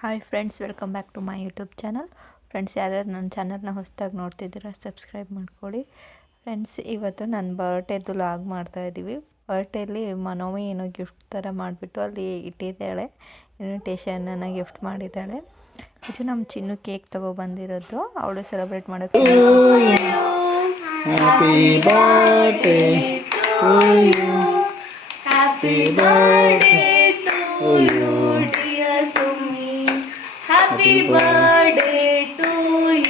Hi friends, welcome back to my YouTube channel. Friends, ಯಾರ್ಯಾರು ನನ್ನ ಚಾನಲ್ನ ಹೊಸದಾಗಿ ನೋಡ್ತಿದ್ದೀರಾ ಸಬ್ಸ್ಕ್ರೈಬ್ ಮಾಡ್ಕೊಳ್ಳಿ. ಫ್ರೆಂಡ್ಸ್, ಇವತ್ತು ನನ್ನ ಬರ್ಡೇದು ಲಾಗ್ ಮಾಡ್ತಾಯಿದ್ದೀವಿ. ಬರ್ಡೇಲಿ ಮನೋವಿ ಏನೋ ಗಿಫ್ಟ್ ಥರ ಮಾಡಿಬಿಟ್ಟು ಅಲ್ಲಿ ಇಟ್ಟಿದ್ದಾಳೆ, ಇನ್ವಿಟೇಷನನ್ನು ಗಿಫ್ಟ್ ಮಾಡಿದ್ದಾಳೆ. ಇದು ನಮ್ಮ ಚಿನ್ನು ಕೇಕ್ ತೊಗೊಬಂದಿರೋದು, ಅವಳು ಸೆಲೆಬ್ರೇಟ್ ಮಾಡೋಕ್ಕೆ. Happy birthday to you, happy birthday to you dear Summi, happy birthday to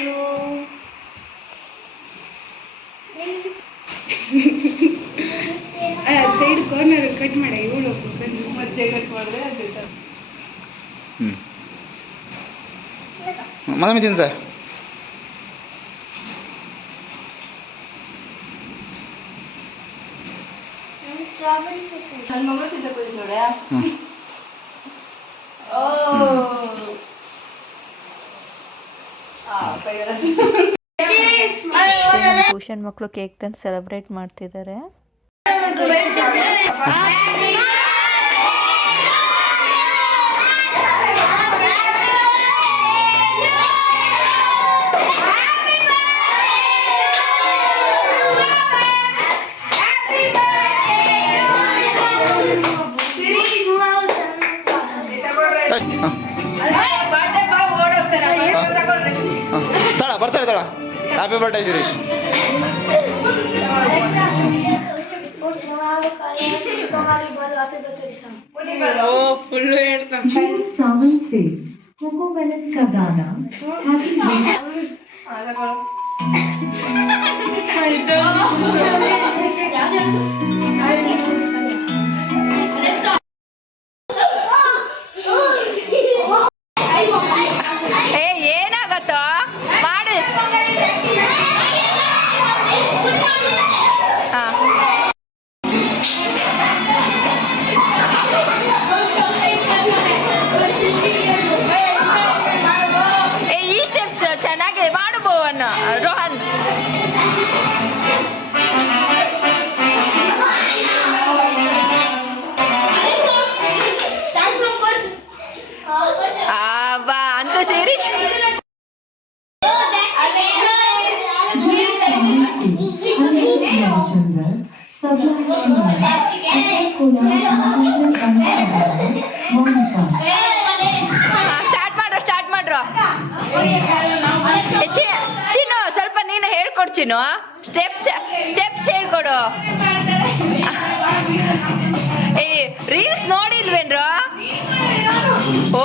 you. Side corner cut ಮಾಡಿ, ಇವಳು ಮಧ್ಯೆ ಕಟ್ ಮಾಡಿದ್ರೆ ಅದೇ ಥರ. ಮನೆ ತಿನ್ ಸರ್. ನನ್ನ ಮಗಳು ತಿಂತಕ್ಕೆ ಹೋಗಿ ನೋಡ. ಟ್ಯೂಷನ್ ಮಕ್ಕಳು ಕೇಕ್ ತಂದು ಸೆಲೆಬ್ರೇಟ್ ಮಾಡ್ತಿದ್ದಾರೆ. ತಳ ಬರ್ತಾರೆ ತಳ. Happy birthday Shirish. फुल्लू सावन से कोको मेलन का गाना ಏನಾಗತ್ತೋ ಮಾಡು. ಈ ಸ್ಟೆಪ್ಸ್ ಚೆನ್ನಾಗಿದೆ, ಮಾಡು ಭುವನ್. ರೋಹನ್, ಬಾ ಅಂತ ಸೇರಿಶ್. ಸ್ಟಾರ್ಟ್ ಮಾಡ್ರು. ಚಿನ್ನು, ಸ್ವಲ್ಪ ನೀನು ಹೇಳ್ಕೊಡು ಚಿನ್ನು. ಸ್ಟೆಪ್ಸ್ ಹೇಳ್ಕೊಡು. ರೀಲ್ಸ್ ನೋಡಿಲ್ವೇನ್ರು? ಓ